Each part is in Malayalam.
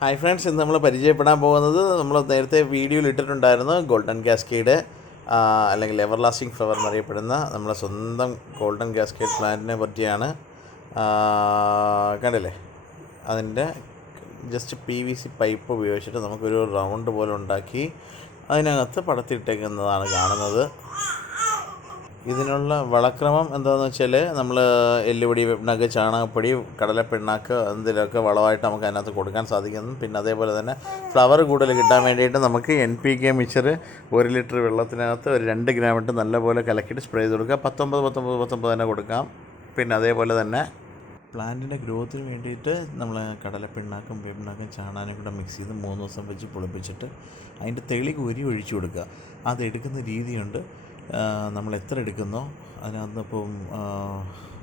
ഹായ് ഫ്രണ്ട്സ്, ഇന്ന് നമ്മൾ പരിചയപ്പെടാൻ പോകുന്നത് നമ്മൾ നേരത്തെ വീഡിയോയിൽ ഇട്ടിട്ടുണ്ടായിരുന്നു ഗോൾഡൻ കാസ്കേഡ് അല്ലെങ്കിൽ എവർ ലാസ്റ്റിംഗ് ഫ്ലവർ എന്നറിയപ്പെടുന്ന നമ്മുടെ സ്വന്തം ഗോൾഡൻ കാസ്കേഡ് പ്ലാന്റിനെ പറ്റിയാണ്. കണ്ടില്ലേ, അതിൻ്റെ ജസ്റ്റ് PVC പൈപ്പ് ഉപയോഗിച്ചിട്ട് നമുക്കൊരു റൗണ്ട് പോലെ ഉണ്ടാക്കി അതിനകത്ത് പടത്തിയിട്ടേക്കുന്നതാണ് കാണുന്നത്. ഇതിനുള്ള വളക്രമം എന്താണെന്ന് വെച്ചാൽ നമ്മൾ എല്ലുപൊടി, വെപ്പിണ്ണാക്ക്, ചാണകപ്പൊടി, കടലപ്പിണ്ണാക്ക് എന്തെങ്കിലുമൊക്കെ വളമായിട്ട് നമുക്ക് അതിനകത്ത് കൊടുക്കാൻ സാധിക്കുന്നു. പിന്നെ അതേപോലെ തന്നെ ഫ്ലവർ കൂടുതൽ കിട്ടാൻ വേണ്ടിയിട്ട് നമുക്ക് NPK മിക്സർ 1 ലിറ്റർ വെള്ളത്തിനകത്ത് ഒരു 2 ഗ്രാം ഇട്ട് നല്ലപോലെ കലക്കിയിട്ട് സ്പ്രേ ചെയ്ത് കൊടുക്കുക. 19 തന്നെ കൊടുക്കാം. പിന്നെ അതേപോലെ തന്നെ പ്ലാന്റിൻ്റെ ഗ്രോത്തിന് വേണ്ടിയിട്ട് നമ്മൾ കടലപ്പിണ്ണാക്കും വേപ്പിണ്ണാക്കും ചാണാനും കൂടെ മിക്സ് ചെയ്ത് 3 ദിവസം വെച്ച് പുളിപ്പിച്ചിട്ട് അതിൻ്റെ തെളി കോരി ഒഴിച്ചു കൊടുക്കുക. അതെടുക്കുന്ന രീതിയുണ്ട്. നമ്മൾ എത്ര എടുക്കുന്നോ അതിനകത്ത് ഇപ്പം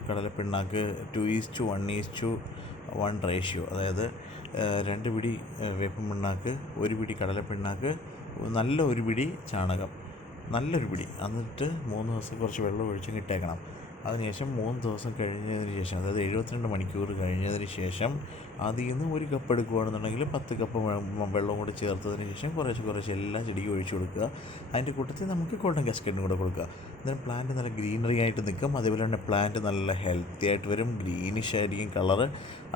കടലപ്പിണ്ണാക്ക് 2:1:1 റേഷ്യോ, അതായത് 2 പിടി വേപ്പിൻ പിണ്ണാക്ക്, 1 പിടി കടലപ്പിണ്ണാക്ക്, നല്ല 1 പിടി ചാണകം, നല്ലൊരു പിടി, എന്നിട്ട് 3 ദിവസം കുറച്ച് വെള്ളം ഒഴിച്ച് ഇട്ടേക്കണം. അതിനുശേഷം 3 ദിവസം കഴിഞ്ഞതിന് ശേഷം, അതായത് 72 മണിക്കൂർ കഴിഞ്ഞതിന് ശേഷം അതിൽ നിന്ന് 1 കപ്പ് എടുക്കുകയാണെന്നുണ്ടെങ്കിൽ 10 കപ്പ് വെള്ളം കൂടി ചേർത്തതിന് ശേഷം കുറച്ച് എല്ലാ ചെടിക്കും ഒഴിച്ചു കൊടുക്കുക. അതിൻ്റെ കൂട്ടത്തിൽ നമുക്ക് ഗോൾഡൻ കാസ്കേഡിനും കൂടെ കൊടുക്കുക. അന്നേരം പ്ലാന്റ് നല്ല ഗ്രീനറി ആയിട്ട് നിൽക്കും. അതേപോലെ തന്നെ പ്ലാന്റ് നല്ല ഹെൽത്തി ആയിട്ട് വരും, ഗ്രീനിഷ് ആയിരിക്കും കളറ്.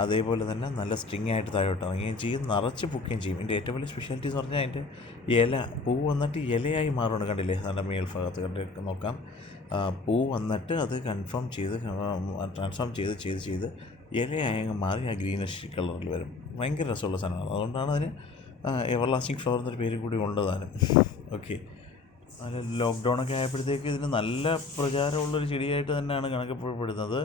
അതേപോലെ തന്നെ നല്ല സ്ട്രിങ് ആയിട്ട് താഴോട്ട് ഇറങ്ങുകയും ചെയ്യും, നിറച്ച് പൂക്കുകയും ചെയ്യും. ഇതിൻ്റെ ഏറ്റവും വലിയ സ്പെഷ്യാലിറ്റി എന്ന് പറഞ്ഞാൽ അതിൻ്റെ ഇല, പൂ വന്നിട്ട് ഇലയായി മാറുകയാണ്. കണ്ടില്ലേ, അതിൻ്റെ മേൽഭാഗത്ത് കണ്ട് നോക്കാം. പൂ വന്നിട്ട് അത് ട്രാൻസ്ഫോം ചെയ്ത് ഇലയായി അങ്ങ് മാറി ആ ഗ്രീനിഷ് കളറിൽ വരും. ഭയങ്കര രസമുള്ള സാധനമാണ്. അതുകൊണ്ടാണ് അതിന് എവർ ലാസ്റ്റിംഗ് ഫ്ലവർ എന്നൊരു പേര് കൂടി ഉള്ളതാനും. ഓക്കെ, അതിന് ലോക്ക്ഡൗണൊക്കെ ആയപ്പോഴത്തേക്ക് ഇതിന് നല്ല പ്രചാരമുള്ളൊരു ചെടിയായിട്ട് തന്നെയാണ് കണക്കപ്പെടുന്നത്.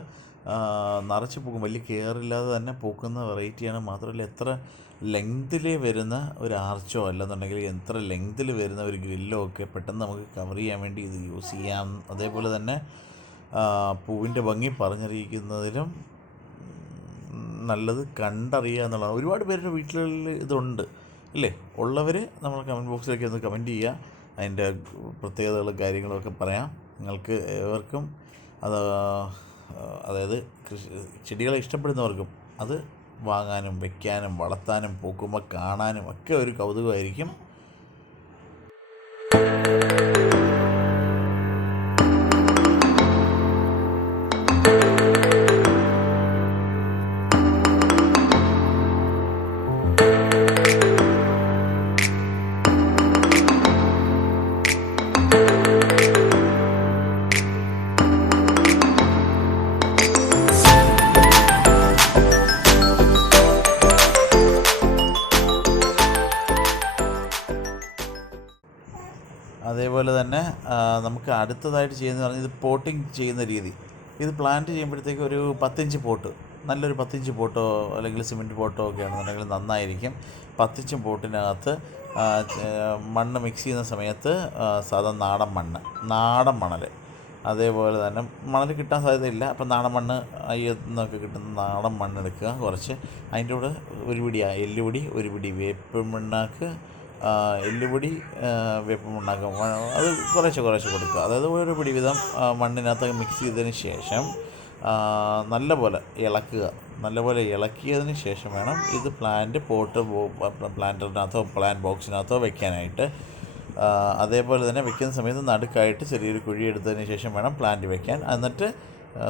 നിറച്ച് പൂക്കും, വലിയ കെയറില്ലാതെ തന്നെ പൂക്കുന്ന വെറൈറ്റിയാണ്. മാത്രമല്ല എത്ര ലെങ്തിൽ വരുന്ന ഒരു ആർച്ചോ അല്ലെന്നുണ്ടെങ്കിൽ എത്ര ലെങ്തിൽ വരുന്ന ഒരു ഗ്രില്ലോ ഒക്കെ പെട്ടെന്ന് നമുക്ക് കവർ ചെയ്യാൻ വേണ്ടി ഇത് യൂസ് ചെയ്യാം. അതേപോലെ തന്നെ പൂവിൻ്റെ ഭംഗി പറഞ്ഞറിയിക്കുന്നതിലും നല്ലത് കണ്ടറിയുക എന്നുള്ളതാണ്. ഒരുപാട് പേരുടെ വീട്ടിലുള്ള ഇതുണ്ട് അല്ലേ? ഉള്ളവർ നമ്മൾ കമൻറ്റ് ബോക്സിലേക്ക് ഒന്ന് കമൻറ്റ് ചെയ്യുക. അതിൻ്റെ പ്രത്യേകതകളും കാര്യങ്ങളും ഒക്കെ പറയാം. നിങ്ങൾക്ക് ഏവർക്കും അത്, അതായത് ചെടികളെ ഇഷ്ടപ്പെടുന്നവർക്കും അത് വാങ്ങാനും വെക്കാനും വളർത്താനും പൂക്കുമ്പോൾ കാണാനും ഒക്കെ ഒരു കൗതുകമായിരിക്കും. അതേപോലെ തന്നെ നമുക്ക് അടുത്തതായിട്ട് ചെയ്യുന്നത് പറഞ്ഞാൽ ഇത് പോട്ടിങ് ചെയ്യുന്ന രീതി. ഇത് പ്ലാന്റ് ചെയ്യുമ്പോഴത്തേക്ക് ഒരു 10 ഇഞ്ച് പോട്ട്, നല്ലൊരു 10 ഇഞ്ച് പോട്ടോ അല്ലെങ്കിൽ സിമെൻറ്റ് പോട്ടോ ഒക്കെ ആണെന്നുണ്ടെങ്കിൽ നന്നായിരിക്കും. 10 ഇഞ്ച് പോട്ടിനകത്ത് മണ്ണ് മിക്സ് ചെയ്യുന്ന സമയത്ത് സാധാ നാടൻ മണൽ, അതേപോലെ തന്നെ മണൽ കിട്ടാൻ സാധ്യതയില്ല. അപ്പം നാടൻ മണ്ണ് അയ്യെന്നൊക്കെ കിട്ടുന്ന നാടൻ മണ്ണെടുക്കുക. കുറച്ച് അതിൻ്റെ കൂടെ 1 പിടി എല്ലുപൊടി, 1 പിടി വേപ്പിൻ പിണ്ണാക്ക്, എല്ലുപൊടി, വേപ്പിൻ പിണ്ണാക്ക്, അത് കുറേശ്ശെ കൊടുക്കുക. അതായത് 1 പിടി വീതം മണ്ണിനകത്ത് മിക്സ് ചെയ്തതിന് ശേഷം നല്ലപോലെ ഇളക്കിയതിന് ശേഷം വേണം ഇത് പ്ലാന്ററിനകത്തോ പ്ലാന്റ് ബോക്സിനകത്തോ വെക്കാനായിട്ട്. അതേപോലെ തന്നെ വെക്കുന്ന സമയത്ത് നടുക്കായിട്ട് ചെറിയൊരു കുഴി എടുത്തതിന് ശേഷം വേണം പ്ലാന്റ് വെക്കാൻ. എന്നിട്ട്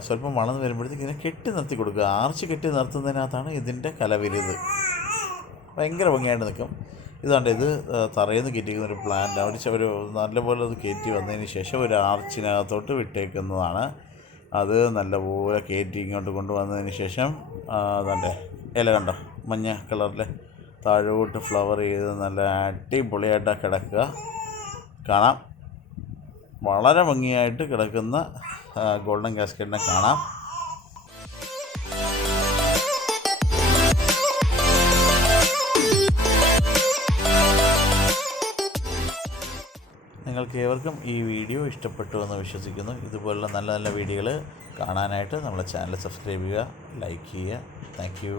സ്വല്പം വളർന്ന് വരുമ്പോഴത്തേക്ക് ഇതിനെ കെട്ടി നിർത്തി കൊടുക്കുക. ആർച്ച് കെട്ടി നിർത്തുന്നതിനകത്താണ് ഇതിൻ്റെ കലവിരുത്. ഭയങ്കര ഭംഗിയായിട്ട് നിൽക്കും. ഇതുകൊണ്ട് ഇത് തറയിൽ നിന്ന് കയറ്റിക്കുന്ന ഒരു പ്ലാന്റ് ഒരു നല്ലപോലെ അത് കയറ്റി വന്നതിന് ശേഷം ഒരു ആർച്ചിനകത്തോട്ട് വിട്ടേക്കുന്നതാണ്. അത് നല്ലപോലെ കയറ്റി ഇങ്ങോട്ട് കൊണ്ടുവന്നതിന് ശേഷം അതുകൊണ്ട് ഇല കണ്ടോ, മഞ്ഞ കളറിൽ താഴോട്ട് ഫ്ലവർ ചെയ്ത് നല്ല അടിപൊളിയായിട്ടാണ് കിടക്കുക. കാണാം, വളരെ ഭംഗിയായിട്ട് കിടക്കുന്ന ഗോൾഡൻ കാസ്കേഡിനെ കാണാം. നിങ്ങൾക്ക് ഏവർക്കും ഈ വീഡിയോ ഇഷ്ടപ്പെട്ടു എന്ന് വിശ്വസിക്കുന്നു. ഇതുപോലുള്ള നല്ല വീഡിയോകൾ കാണാനായിട്ട് നമ്മുടെ ചാനൽ സബ്സ്ക്രൈബ് ചെയ്യുക, ലൈക്ക് ചെയ്യുക. Thank you.